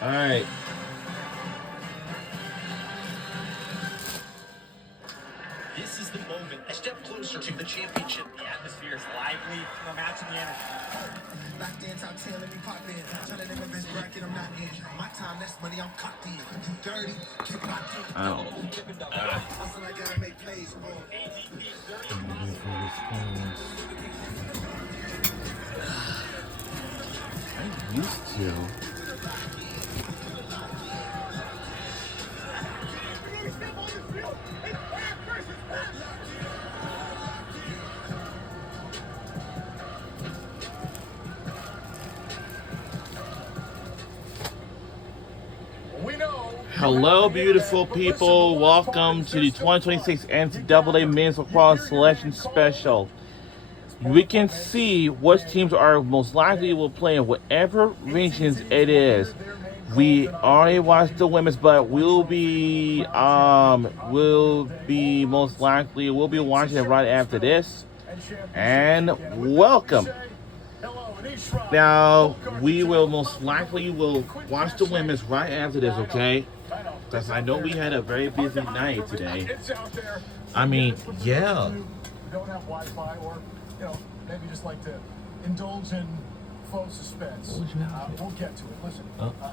All right. This is the moment. A step closer to the championship. The atmosphere is lively. The match and the energy. Locked in, top 10, let me pop in. Trying to name a best bracket, I'm not in. My time, that's money, I'm cocked in. You dirty, keep locked in. Oh. Hustle, I gotta make plays, bro. I used to. Hello, beautiful people. Welcome to the 2026 NCAA Men's Lacrosse Selection Special. We can see what teams are most likely will play in whatever regions it is. We already watched the women's, but we'll be most likely we'll be watching it right after this. And welcome. Now we will most likely will watch the women's right after this, okay? Because I know we had a very busy night today. I mean, yeah. We don't have Wi-Fi, or maybe just like to indulge in faux suspense. We'll get to it. Listen,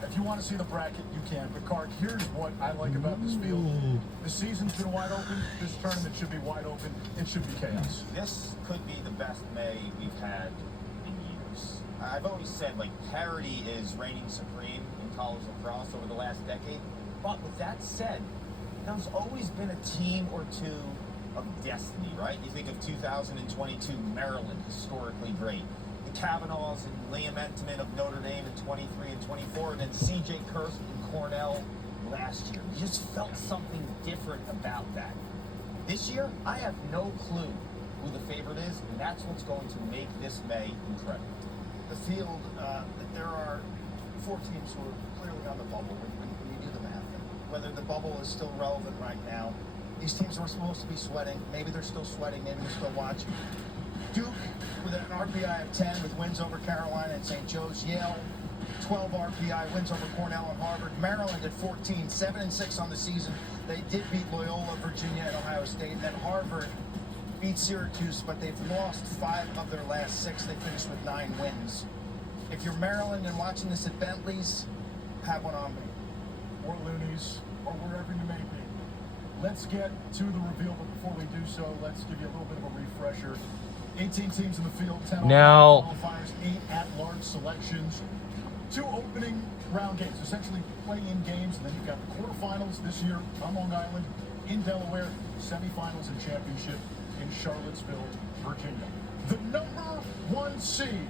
if you want to see the bracket, you can. But Kark, here's what I like about this field. The season's been wide open. This tournament should be wide open. It should be chaos. This could be the best May we've had in years. I've always said, like, parity is reigning supreme in college lacrosse over the last decade. But with that said, there's always been a team or two of destiny, right? You think of 2022 Maryland, historically great. The Kavanaughs and Liam Entenmann of Notre Dame in 23 and 24, and then C.J. Kirst and Cornell last year. You just felt something different about that. This year, I have no clue who the favorite is, and that's what's going to make this May incredible. The field, there are 4 teams who are clearly on the bubble when you do the math. Whether the bubble is still relevant right now, these teams were supposed to be sweating. Maybe they're still sweating. Maybe they're still watching. Duke with an RPI of 10 with wins over Carolina and St. Joe's. Yale, 12 RPI, wins over Cornell and Harvard. Maryland at 14, 7-6 on the season. They did beat Loyola, Virginia, and Ohio State. And then Harvard beat Syracuse, but they've lost 5 of their last 6. They finished with 9 wins. If you're Maryland and watching this at Bentley's, have one on me. Or Looney's, or wherever you may be. Let's get to the reveal, but before we do so, let's give you a little bit of a refresher. 18 teams in the field, 10 now qualifiers, 8 at-large selections, 2 opening round games, essentially play-in games, and then you've got the quarterfinals this year on Long Island, in Delaware, semifinals and championship in Charlottesville, Virginia. The number 1 seed.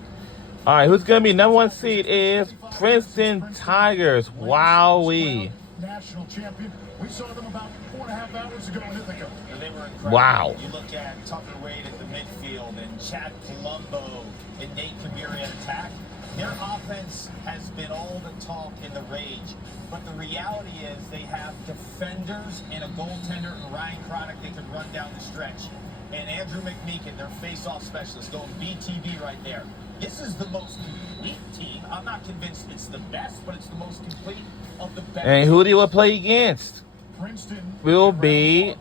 All right, who's going to be number 1 seed is Princeton Tigers. Wowee. National champion. We saw them about 4.5 hours ago in Ithaca. They were incredible. Wow. You look at Tucker Wade at the midfield and Chad Colombo and Nate Kamiri at attack. Their offense has been all the talk and the rage. But the reality is they have defenders and a goaltender and Ryan Chronic they can run down the stretch. And Andrew McMeekin, their face-off specialist, going BTB right there. This is the most complete team. I'm not convinced it's the best, but it's the most complete of the best. And who do you play against? Princeton Will be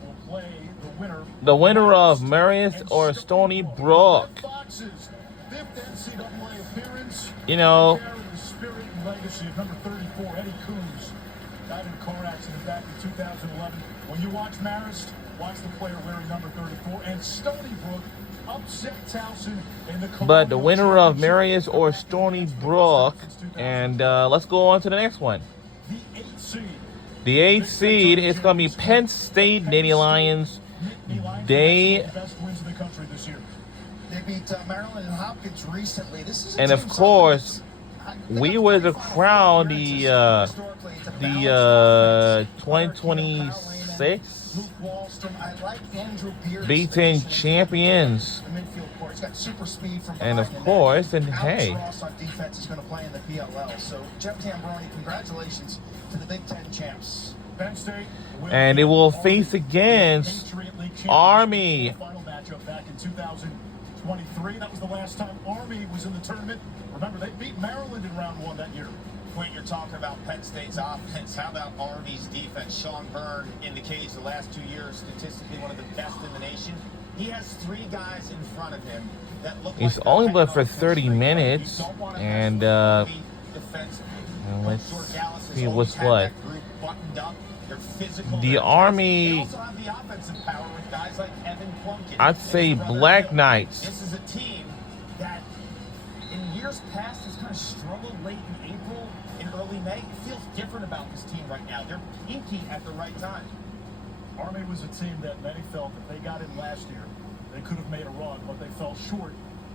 the winner of Marius or Stony Brook. You know, the spirit and legacy of number 34, Eddie Coombs, died in a car accident back in 2011. When you watch Marist, watch the player wearing number 34, and Stony Brook upset Towson in the but the winner of Marius or Stony Brook. And let's go on to the next one. The 8th seed. The 8th seed is going to be Penn State Nittany Lions. They best wins in the country this year. They beat Maryland and Hopkins recently. This is and of course we were the crown the 2026 Big Ten champions. And of course, and hey, on defense is going to play in the PLL. So Jeff Tambroni, congratulations to the Big Ten champs. Penn State and it will face against Army. Final matchup back in 2023. That was the last time Army was in the tournament. Remember, they beat Maryland in round 1 that year. Quinn, you're talking about Penn State's offense. How about Army's defense? Sean Byrne in the cage the last 2 years, statistically one of the best in the nation. He has 3 guys in front of him that look He's like only they're played for heading off 30 straight. minutes, You don't wanna and mess with Army defensively. let's George Dallas has see always what's had what. that group buttoned up. They're physical. The they're Army- They also have the offensive power with guys like Evan Plunkin. I'd and say his brother Black Bill. Knights. This is a team that in years past has kind of struggled late in April and early May. It feels different about this team right now. They're peaky at the right time. Army was a team that many felt if they got in last year, they could have made a run, but they fell short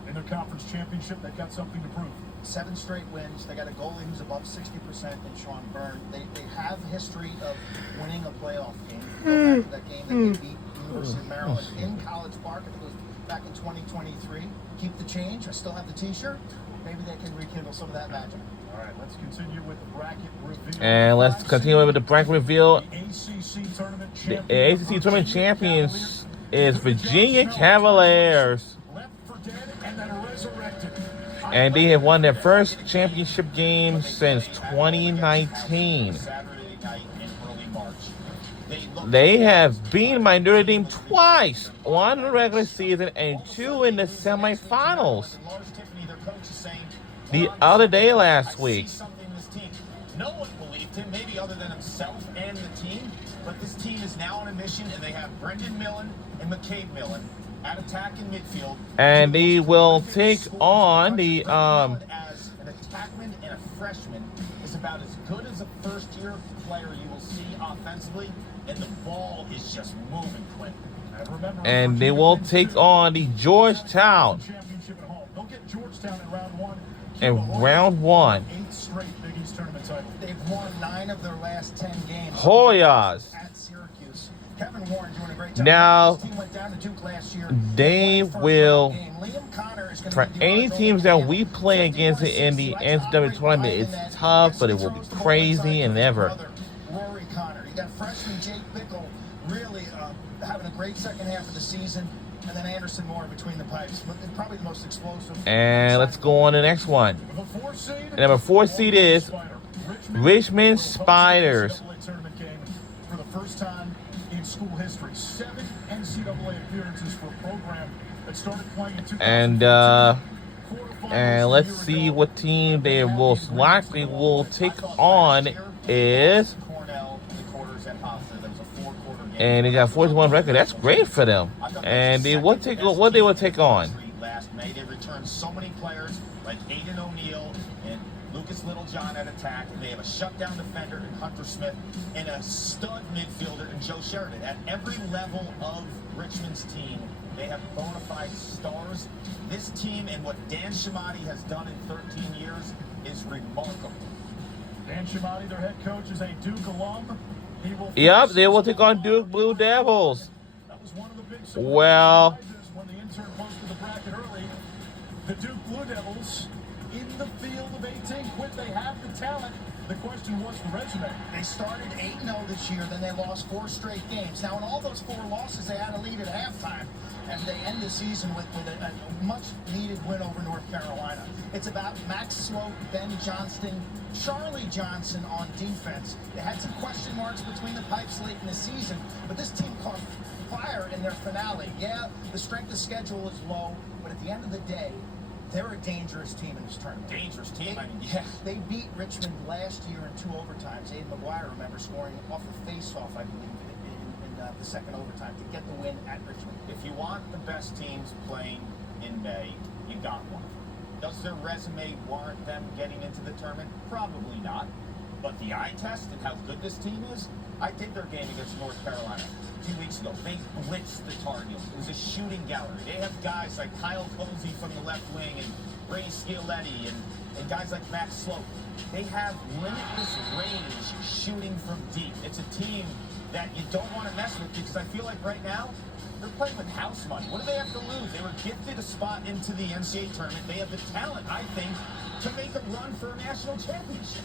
in their conference championship. They've got something to prove. 7 straight wins. They got a goalie who's above 60% in Sean Byrne. They have history of winning a playoff game. Go back to that game that they beat University of Maryland in College Park. I think it was back in 2023. Keep the change. I still have the T-shirt. Maybe they can rekindle some of that magic. All right, let's continue with the bracket reveal. And let's continue with the bracket reveal. The ACC tournament The champion. ACC tournament champions is Virginia Cavaliers, Left for dead and then resurrected. and they have won their first championship game since 2019. Saturday night in early March. They have beaten my Notre Dame twice, 1 in the regular season and 2 in the semifinals. The other day last week. No one believed him, maybe other than himself and the team. But this team is now on a mission, and they have Brendan Millen and McCabe Millen at attack in midfield. And they will take on the As an attackman and a freshman is about as good as a first-year player you will see offensively, and the ball is just moving quick. and they will take on the Georgetown Championship at home. They'll get Georgetown in round 1. in round 1. 8 straight Big East tournament titles. They've won 9 of their last 10 games. Hoyas. At Syracuse. Kevin Warren doing a great job. Now, This team went down to Duke last year. they First will, round game. Liam Connor is gonna for be the any Orange teams that Oval we man. play against in the NCAA tournament, it's tough, but it will be crazy and ever. Rory Connor. You got freshman Jake Bickle really having a great second half of the season. And then Anderson Moore between the pipes. But probably the most explosive. And let's go on to the next one. The 4 seed. Number 4 seed is Richmond Spiders. NCAA tournament game for the first time in school history. 7 NCAA appearances for a program that started playing in 2015. And let's see what team they most likely will take on is, Cornell, the quarters at Hofstra. That was a 4-quarter game. and they got 41 record. That's great for them. And they will take what they will take on. Last May, they returned so many players like Aiden O'Neal and Lucas Littlejohn at attack. And they have a shutdown defender in Hunter Smith and a stud midfielder in Joe Sheridan. At every level of Richmond's team, they have bona fide stars. This team and what Dan Shimati has done in 13 years is remarkable. Dan Shimati, their head coach, is a Duke alum. He will Yep, they will take on Duke Blue Devils. That was one of the big Well, surprises when the intern posted the bracket early. The Duke Blue Devils in the field of 18 quit. They have the talent. The question was the resume. They started 8-0 this year, then they lost 4 straight games. Now, in all those 4 losses, they had a lead at halftime, and they end the season with a much-needed win over North Carolina. It's about Max Sloat, Ben Johnston, Charlie Johnson on defense. They had some question marks between the pipes late in the season, but this team caught fire in their finale. Yeah, the strength of schedule is low, but at the end of the day, they're a dangerous team in this tournament. Dangerous team. Yeah, they beat Richmond last year in 2 overtimes. Aiden McGuire, remember, scoring off a face-off, I believe, in the second overtime to get the win at Richmond. If you want the best teams playing in May, you got one. Does their resume warrant them getting into the tournament? Probably not. But the eye test and how good this team is, I did their game against North Carolina 2 weeks ago. They blitzed the Tar Heels. It was a shooting gallery. They have guys like Kyle Cozy from the left wing and Ray Scialetti and guys like Max Sloat. They have limitless range shooting from deep. It's a team that you don't want to mess with because I feel like right now they're playing with house money. What do they have to lose? They were gifted a spot into the NCAA tournament. They have the talent, I think, to make a run for a national championship.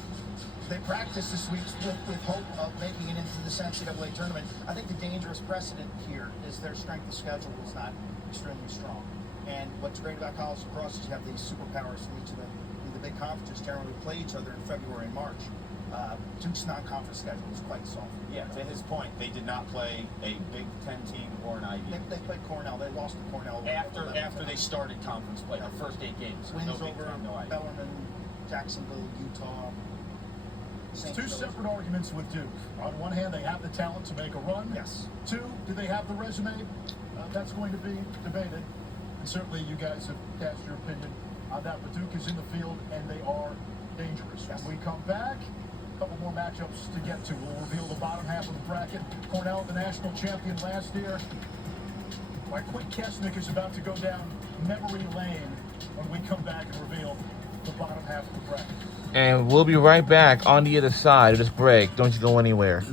They practice this week with hope of making it into this NCAA tournament. I think the dangerous precedent here is their strength of schedule is not extremely strong. And what's great about college lacrosse is you have these superpowers from each of the big conferences generally play each other in February and March. Duke's non-conference schedule is quite soft. Yeah, to his point, they did not play a Big Ten team or an Ivy. They played Cornell. They lost to Cornell After they started conference play, the first 8 games. Wins No Big over Ten, no Ivy. Bellarmine, Jacksonville, Utah. St. Two Louis. separate arguments with Duke. On one hand, they have the talent to make a run. Yes. Two, do they have the resume? That's going to be debated. And certainly you guys have cast your opinion on that. But Duke is in the field, and they are dangerous. Yes. When we come back, a couple more matchups to get to. We'll reveal the bottom half of the bracket. Cornell, the national champion last year. My quick Kesnick is about to go down memory lane when we come back and reveal the bottom half of the bracket. And we'll be right back on the other side of this break. Don't you go anywhere.